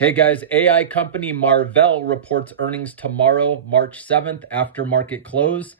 Hey guys, AI company MRVL reports earnings tomorrow, March 7th, after market close.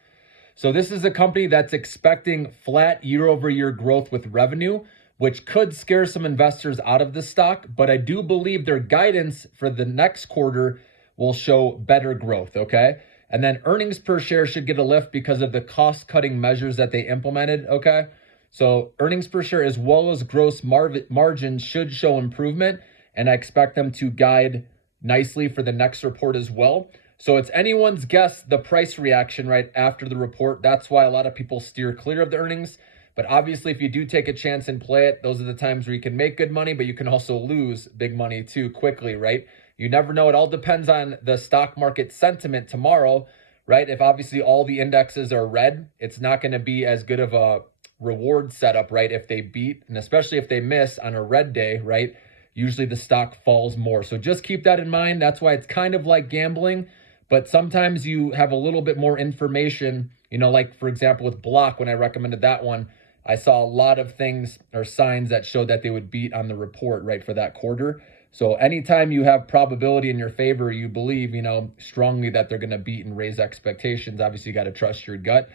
So this is a company that's expecting flat year-over-year growth with revenue, which could scare some investors out of the stock, but I do believe their guidance for the next quarter will show better growth, okay? And then earnings per share should get a lift because of the cost-cutting measures that they implemented, okay? So earnings per share as well as gross margin should show improvement, and I expect them to guide nicely for the next report as well. So it's anyone's guess the price reaction right after the report. That's why a lot of people steer clear of the earnings. But obviously, if you do take a chance and play it, those are the times where you can make good money, but you can also lose big money too quickly, right? You never know. It all depends on the stock market sentiment tomorrow, right? If obviously all the indexes are red, it's not going to be as good of a reward setup, right? If they beat, and especially if they miss on a red day, right? Usually the stock falls more. So just keep that in mind. That's why it's kind of like gambling, but sometimes you have a little bit more information, like for example, with Block, when I recommended that one, I saw a lot of things or signs that showed that they would beat on the report, right, for that quarter. So anytime you have probability in your favor, you believe, strongly that they're going to beat and raise expectations. Obviously, you got to trust your gut.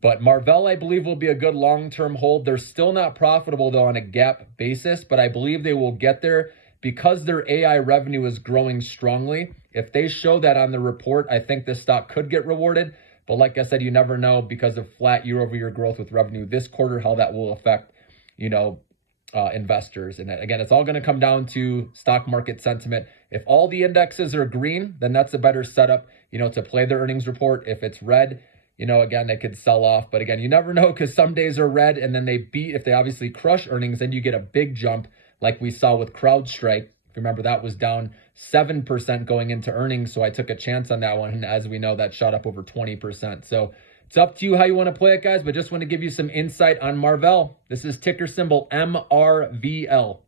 But MRVL, I believe, will be a good long-term hold. They're still not profitable, though, on a GAAP basis, but I believe they will get there because their AI revenue is growing strongly. If they show that on the report, I think the stock could get rewarded. But like I said, you never know because of flat year-over-year growth with revenue this quarter, how that will affect, investors. And again, it's all going to come down to stock market sentiment. If all the indexes are green, then that's a better setup, to play the earnings report. If it's red, again, they could sell off. But again, you never know because some days are red and then they beat. If they obviously crush earnings, then you get a big jump like we saw with CrowdStrike. If you remember, that was down 7% going into earnings. So I took a chance on that one. And as we know, that shot up over 20%. So it's up to you how you want to play it, guys. But just want to give you some insight on MRVL. This is ticker symbol MRVL.